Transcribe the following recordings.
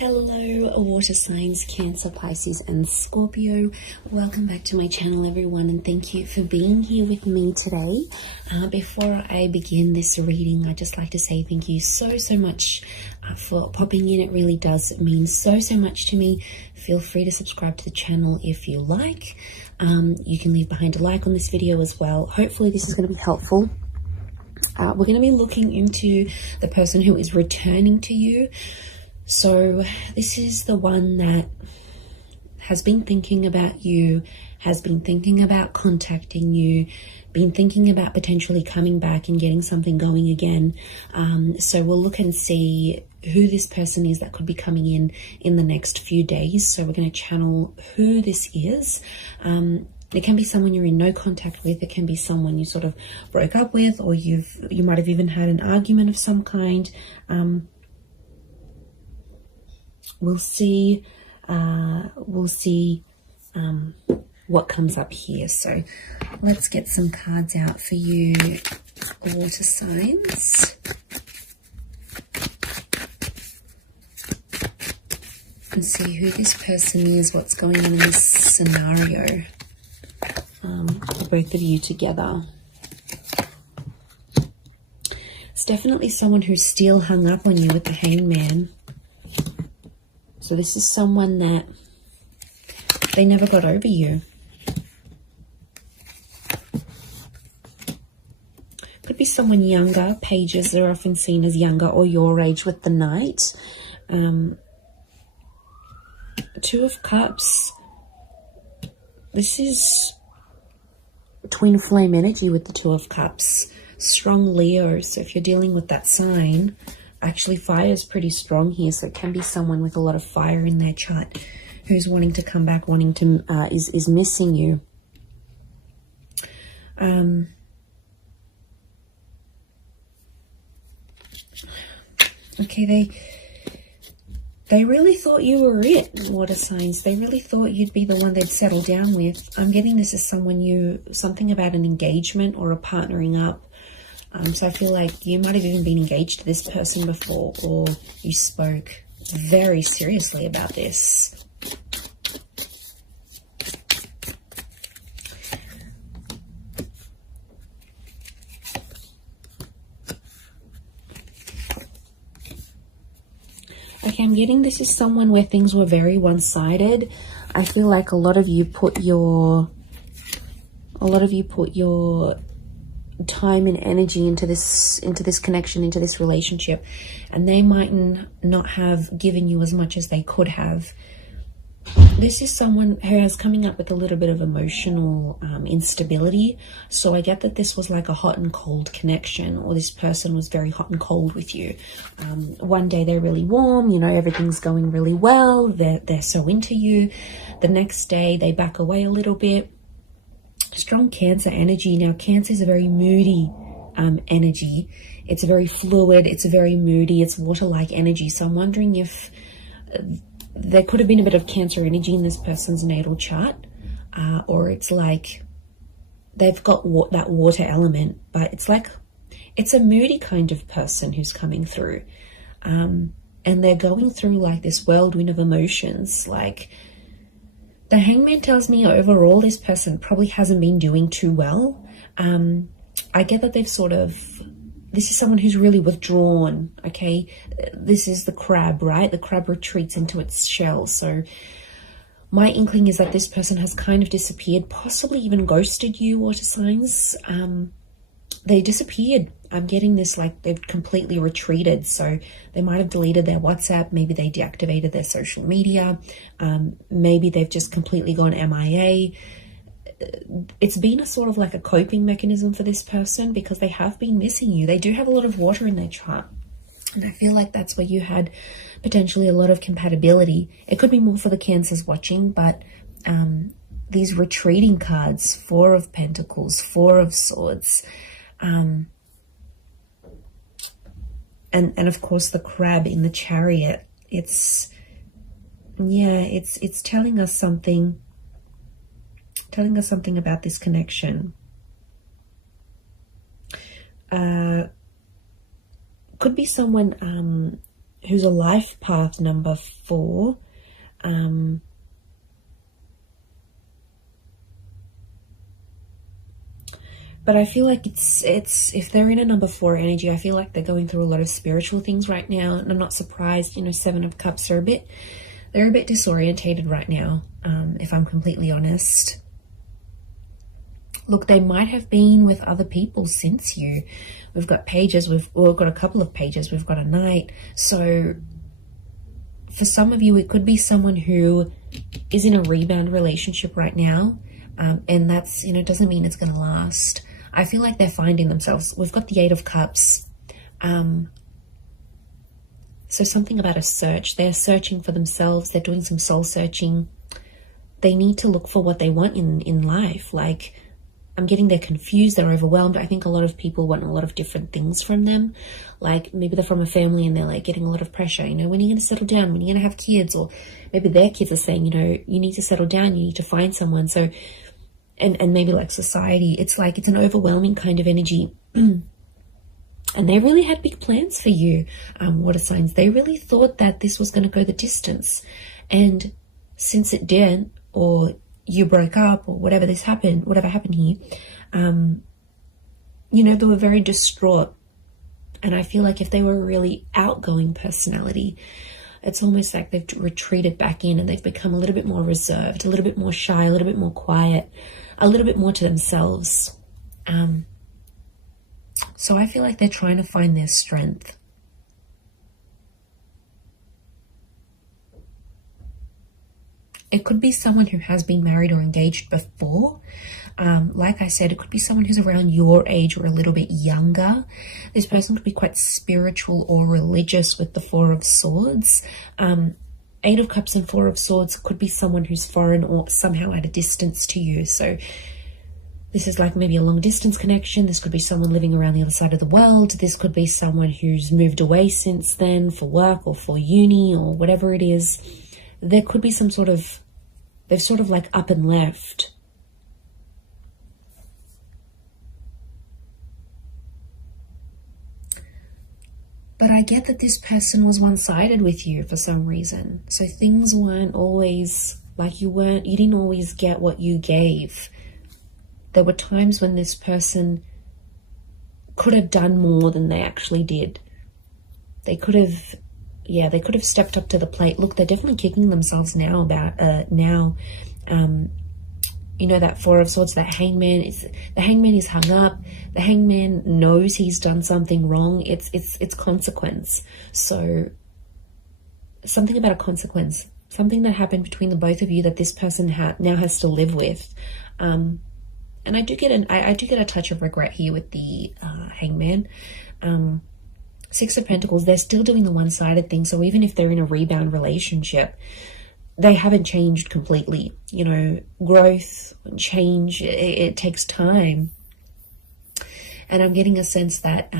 Hello water signs, Cancer, Pisces and Scorpio. Welcome back to my channel everyone, and thank you for being here with me today. Before I begin this reading, I'd just like to say thank you so much for popping in. It really does mean so much to me. Feel free to subscribe to the channel if you like. You can leave behind a like on this video as well. Hopefully this is going to be helpful. We're going to be looking into the person who is returning to you. So this is the one that has been thinking about you, has been thinking about contacting you, been thinking about potentially coming back and getting something going again. So we'll look and see who this person is that could be coming in the next few days. So we're going to channel who this is. It can be someone you're in no contact with. It can be someone you sort of broke up with, or you might have even had an argument of some kind. We'll see what comes up here. So let's get some cards out for you, water signs. And see who this person is, what's going on in this scenario for both of you together. It's definitely someone who's still hung up on you with the Hangman. So this is someone that they never got over you. Could be someone younger. Pages are often seen as younger or your age with the Knight. Two of Cups. This is twin flame energy with the Two of Cups. Strong Leo. So if you're dealing with that sign, actually fire is pretty strong here. So it can be someone with a lot of fire in their chart who's wanting to come back, wanting to, is missing you. Okay, they really thought you were it, water signs. They really thought you'd be the one they'd settle down with. I'm getting this as something about an engagement or a partnering up. So I feel like you might have even been engaged to this person before, or you spoke very seriously about this. Okay, I'm getting this is someone where things were very one-sided. I feel like a lot of you put your time and energy into this connection, into this relationship, and they might not have given you as much as they could have. This is someone who is coming up with a little bit of emotional instability. So I get that this was like a hot and cold connection, or this person was very hot and cold with you. One day they're really warm, everything's going really well, they're so into you. The next day they back away a little bit. Strong Cancer energy. Now, Cancer is a very moody energy. It's very fluid. It's very moody. It's water-like energy. So I'm wondering if there could have been a bit of Cancer energy in this person's natal chart, or it's like they've got that water element, but it's a moody kind of person who's coming through, and they're going through like this whirlwind of emotions. Like, the Hangman tells me overall this person probably hasn't been doing too well. I get that this is someone who's really withdrawn, okay? This is the crab, right? The crab retreats into its shell. So my inkling is that this person has kind of disappeared, possibly even ghosted you, water signs. They disappeared. I'm getting this like they've completely retreated. So they might have deleted their WhatsApp. Maybe they deactivated their social media. Maybe they've just completely gone MIA. It's been a sort of like a coping mechanism for this person because they have been missing you. They do have a lot of water in their chart. And I feel like that's where you had potentially a lot of compatibility. It could be more for the Cancers watching, but these retreating cards, Four of Pentacles, Four of Swords, and of course the crab in the Chariot. It's telling us something about this connection. Could be someone who's a life path number 4. But I feel like it's if they're in a number 4 energy, I feel like they're going through a lot of spiritual things right now, and I'm not surprised. You know, 7 of Cups are they're a bit disorientated right now, if I'm completely honest. Look, they might have been with other people since you. We've got pages, we've got a couple of pages, we've got a knight. So for some of you, it could be someone who is in a rebound relationship right now. And that's, you know, doesn't mean it's going to last. I feel like they're finding themselves. We've got the 8 of Cups. So something about a search. They're searching for themselves. They're doing some soul searching. They need to look for what they want in life. Like, I'm getting they're confused, they're overwhelmed. I think a lot of people want a lot of different things from them. Like, maybe they're from a family and they're like getting a lot of pressure. You know, when are you going to settle down? When are you going to have kids? Or maybe their kids are saying, you know, you need to settle down. You need to find someone. So, and maybe like society, it's like, it's an overwhelming kind of energy. And they really had big plans for you, water signs. They really thought that this was going to go the distance. And since it didn't, or you broke up, or whatever happened here, you know, they were very distraught. And I feel like if they were a really outgoing personality, it's almost like they've retreated back in and they've become a little bit more reserved, a little bit more shy, a little bit more quiet, a little bit more to themselves. So I feel like they're trying to find their strength. It could be someone who has been married or engaged before. Like I said, it could be someone who's around your age or a little bit younger. This person could be quite spiritual or religious with the 4 of Swords. 8 of Cups and 4 of Swords could be someone who's foreign or somehow at a distance to you. So this is like maybe a long distance connection. This could be someone living around the other side of the world. This could be someone who's moved away since then for work or for uni or whatever it is. There could be some sort of, they've sort of like up and left. But I get that this person was one-sided with you for some reason. So things weren't always like you didn't always get what you gave. There were times when this person could have done more than they actually did. They could have stepped up to the plate. Look, they're definitely kicking themselves now about you know, that 4 of Swords, the hangman is hung up. The hangman knows he's done something wrong. It's consequence. So something about a consequence, something that happened between the both of you that this person now has to live with. And I do get a touch of regret here with the hangman. 6 of Pentacles, they're still doing the one-sided thing. So even if they're in a rebound relationship, they haven't changed completely. You know, growth and change, it takes time. And I'm getting a sense that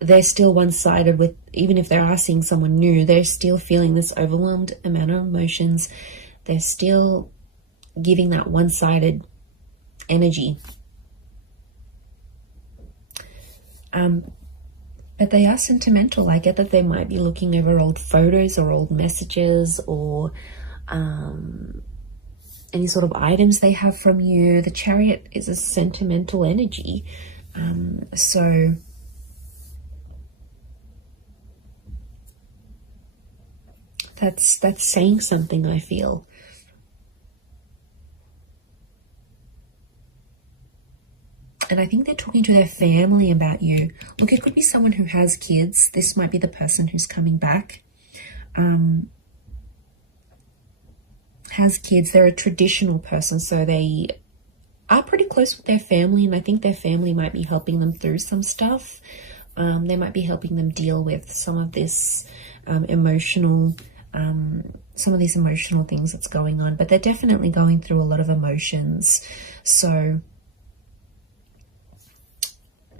they're still one-sided with, even if they are seeing someone new, they're still feeling this overwhelmed amount of emotions. They're still giving that one-sided energy. But they are sentimental. I get that they might be looking over old photos or old messages or any sort of items they have from you. The Chariot is a sentimental energy. So that's saying something, I feel. And I think they're talking to their family about you. Look, it could be someone who has kids. This might be the person who's coming back. Has kids. They're a traditional person, so they are pretty close with their family, and I think their family might be helping them through some stuff. They might be helping them deal with some of this emotional things that's going on. But they're definitely going through a lot of emotions. So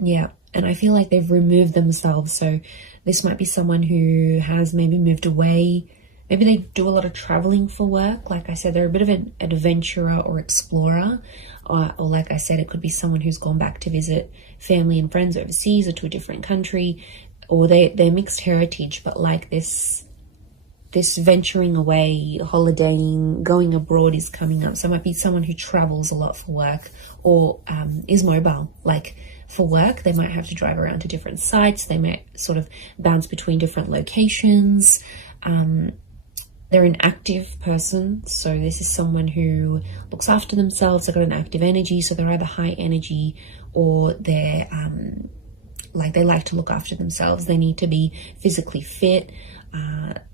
yeah, and I feel like they've removed themselves. So this might be someone who has maybe moved away. Maybe they do a lot of traveling for work. Like I said, they're a bit of an adventurer or explorer. Or like I said, it could be someone who's gone back to visit family and friends overseas or to a different country. or they're mixed heritage, but like this venturing away, holidaying, going abroad is coming up. So it might be someone who travels a lot for work, or is mobile. Like for work, they might have to drive around to different sites. They might sort of bounce between different locations. They're an active person. So this is someone who looks after themselves. They've got an active energy. So they're either high energy, or they're like they like to look after themselves. They need to be physically fit.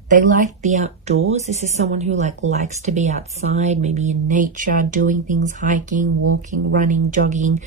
They like the outdoors. This is someone who likes to be outside, maybe in nature, doing things, hiking, walking, running, jogging.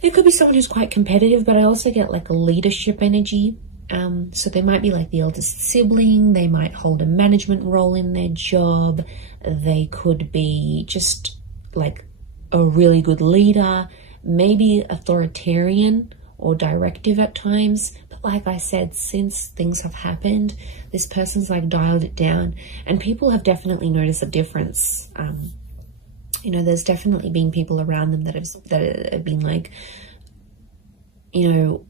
It could be someone who's quite competitive, but I also get like a leadership energy. So they might be like the eldest sibling. They might hold a management role in their job. They could be just like a really good leader, maybe authoritarian or directive at times. Like I said, since things have happened, this person's like dialed it down, and people have definitely noticed a difference. You know, there's definitely been people around them that have been like, you know,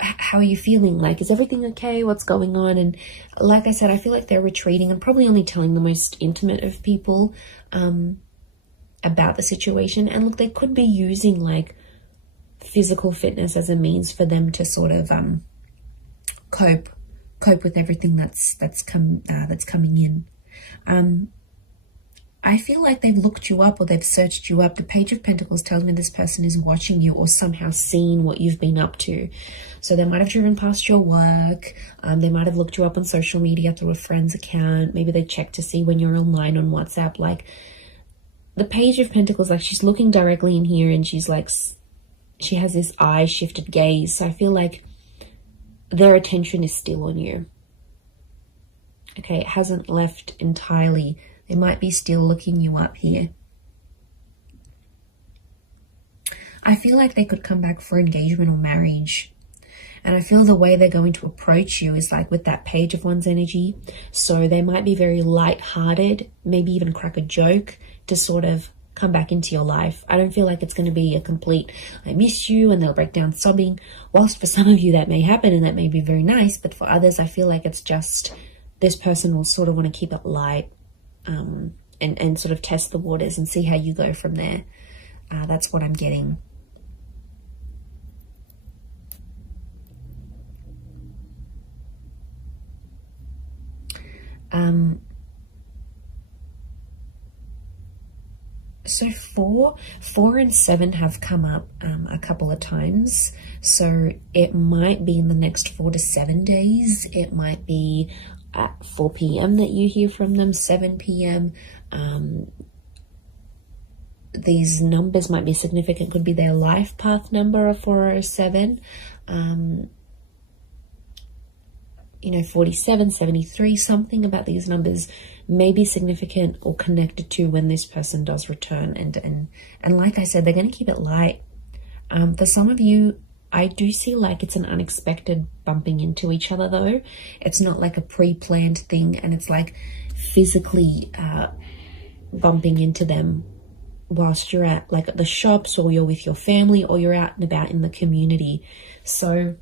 how are you feeling? Like, is everything okay? What's going on? And like I said, I feel like they're retreating and probably only telling the most intimate of people about the situation. And look, they could be using like physical fitness as a means for them to sort of cope with everything that's coming in. I feel like they've looked you up, or they've searched you up. The Page of Pentacles tells me this person is watching you, or somehow seen what you've been up to. So they might have driven past your work. They might have looked you up on social media through a friend's account. Maybe they checked to see when you're online on WhatsApp. Like the Page of Pentacles, like she's looking directly in here, and she's like, she has this eye shifted gaze. So I feel like their attention is still on you. Okay, it hasn't left entirely. They might be still looking you up here. I feel like they could come back for engagement or marriage. And I feel the way they're going to approach you is like with that Page of Wands energy. So they might be very light-hearted, maybe even crack a joke to sort of come back into your life. I don't feel like it's going to be a complete, I miss you, and they'll break down sobbing. Whilst for some of you that may happen and that may be very nice, but for others, I feel like it's just this person will sort of want to keep it light and sort of test the waters and see how you go from there. That's what I'm getting. So 4 and 7 have come up a couple of times. So it might be in the next 4 to 7 days. It might be at 4 p.m. that you hear from them, 7 p.m. These numbers might be significant. Could be their life path number of 407. You know, 47, 73, something about these numbers may be significant or connected to when this person does return. And like I said, they're going to keep it light. For some of you, I do see like it's an unexpected bumping into each other though. It's not like a pre-planned thing, and it's like physically bumping into them whilst you're at like at the shops, or you're with your family, or you're out and about in the community. So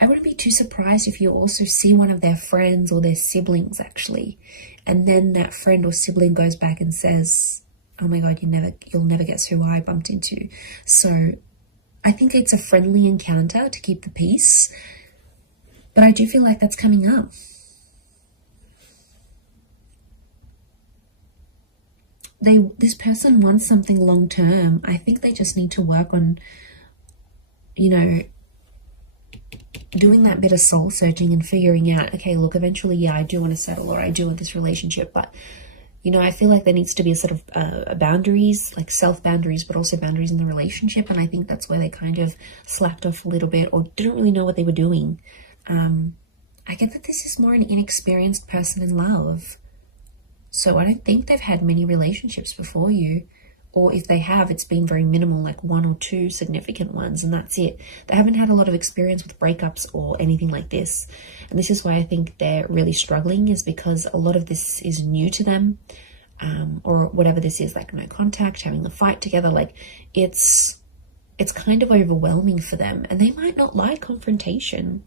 I wouldn't be too surprised if you also see one of their friends or their siblings actually, and then that friend or sibling goes back and says, oh my God, you'll never guess who I bumped into. So I think it's a friendly encounter to keep the peace, but I do feel like that's coming up. This person wants something long term. I think they just need to work on, you know, doing that bit of soul searching and figuring out, okay, look, eventually, yeah, I do want to settle, or I do want this relationship, but you know, I feel like there needs to be a sort of boundaries, like self-boundaries, but also boundaries in the relationship. And I think that's where they kind of slacked off a little bit, or didn't really know what they were doing. I get that this is more an inexperienced person in love. So I don't think they've had many relationships before you. Or if they have, it's been very minimal, like 1 or 2 significant ones, and that's it. They haven't had a lot of experience with breakups or anything like this. And this is why I think they're really struggling, is because a lot of this is new to them, or whatever this is, like no contact, having a fight together. Like it's it's kind of overwhelming for them, and they might not like confrontation.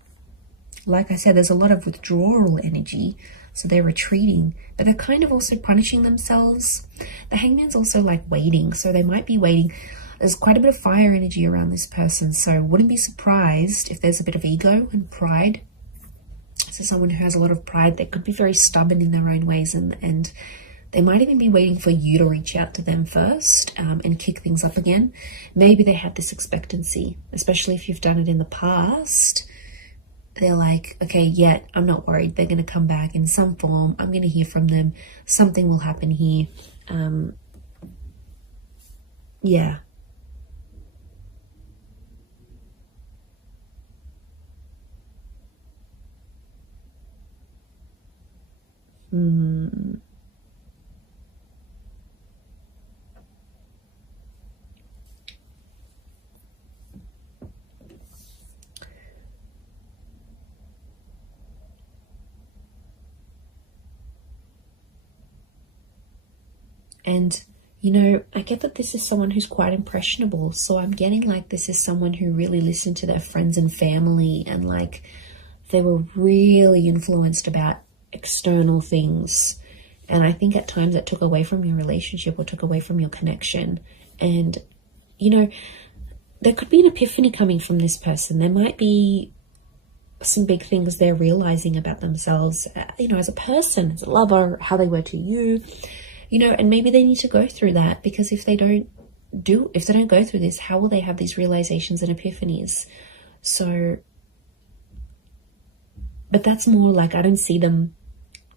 Like I said, there's a lot of withdrawal energy, so they're retreating, but they're kind of also punishing themselves. The Hangman's also like waiting, so they might be waiting. There's quite a bit of fire energy around this person, so wouldn't be surprised if there's a bit of ego and pride. So someone who has a lot of pride, they could be very stubborn in their own ways, and they might even be waiting for you to reach out to them first and kick things up again. Maybe they had this expectancy, especially if you've done it in the past. They're like, okay, yeah, I'm not worried. They're going to come back in some form. I'm going to hear from them. Something will happen here. Yeah. And, you know, I get that this is someone who's quite impressionable. So I'm getting like this is someone who really listened to their friends and family, and like they were really influenced about external things. And I think at times that took away from your relationship or took away from your connection. And, you know, there could be an epiphany coming from this person. There might be some big things they're realizing about themselves, you know, as a person, as a lover, how they were to you. You know, and maybe they need to go through that, because if they don't go through this, how will they have these realizations and epiphanies? So, but that's more like, I don't see them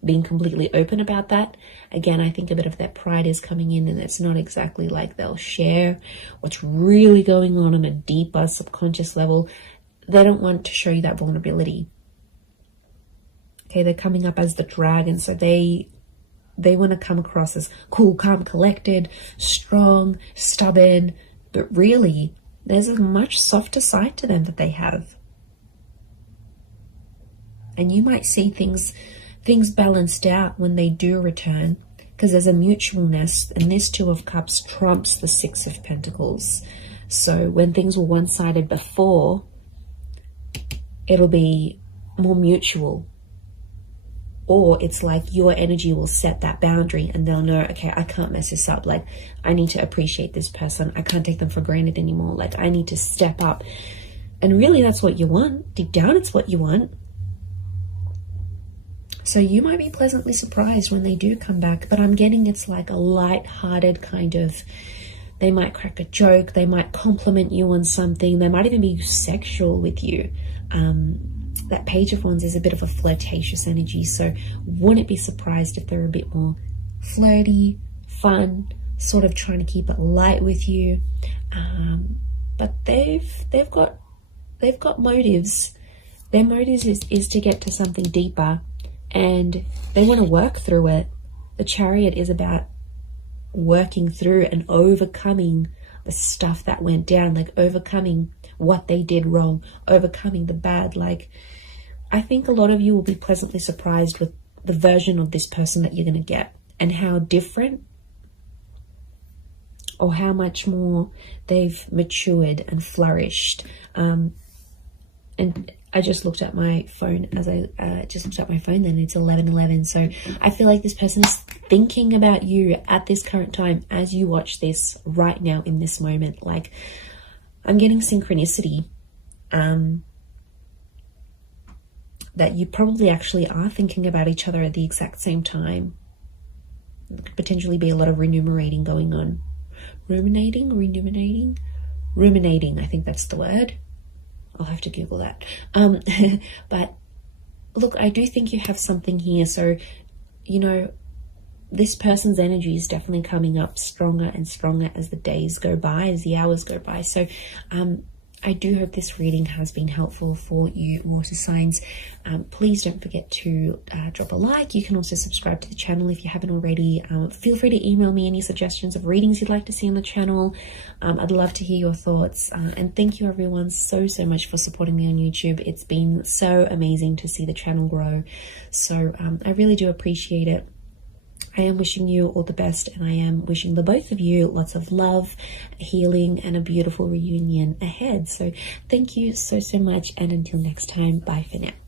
being completely open about that. Again, I think a bit of that pride is coming in, and it's not exactly like they'll share what's really going on a deeper subconscious level. They don't want to show you that vulnerability. Okay, they're coming up as the dragon, so they want to come across as cool, calm, collected, strong, stubborn, but really there's a much softer side to them that they have. And you might see things balanced out when they do return, because there's a mutualness, and this Two of Cups trumps the Six of Pentacles. So when things were one-sided before, it'll be more mutual. Or it's like your energy will set that boundary, and they'll know, okay, I can't mess this up. Like, I need to appreciate this person. I can't take them for granted anymore. Like, I need to step up. And really, that's what you want. Deep down, it's what you want. So you might be pleasantly surprised when they do come back, but I'm getting it's like a light-hearted kind of, they might crack a joke. They might compliment you on something. They might even be sexual with you. That Page of Wands is a bit of a flirtatious energy, so wouldn't be surprised if they're a bit more flirty, fun, sort of trying to keep it light with you. But they've got motives. Their motives is to get to something deeper, and they want to work through it. The Chariot is about working through and overcoming the stuff that went down, like overcoming what they did wrong, overcoming the bad. Like, I think a lot of you will be pleasantly surprised with the version of this person that you're going to get, and how different or how much more they've matured and flourished. And I just looked at my phone then it's 11:11. So I feel like this person is thinking about you at this current time as you watch this right now in this moment. Like, I'm getting synchronicity, that you probably actually are thinking about each other at the exact same time. There could potentially be a lot of ruminating going on. Ruminating, I think that's the word. I'll have to Google that. But look, I do think you have something here. So, you know, this person's energy is definitely coming up stronger and stronger as the days go by, as the hours go by. So I do hope this reading has been helpful for you, water signs. Please don't forget to drop a like. You can also subscribe to the channel if you haven't already. Feel free to email me any suggestions of readings you'd like to see on the channel. I'd love to hear your thoughts. And thank you everyone so much for supporting me on YouTube. It's been so amazing to see the channel grow. So I really do appreciate it. I am wishing you all the best, and I am wishing the both of you lots of love, healing, and a beautiful reunion ahead. So thank you so much, and until next time, bye for now.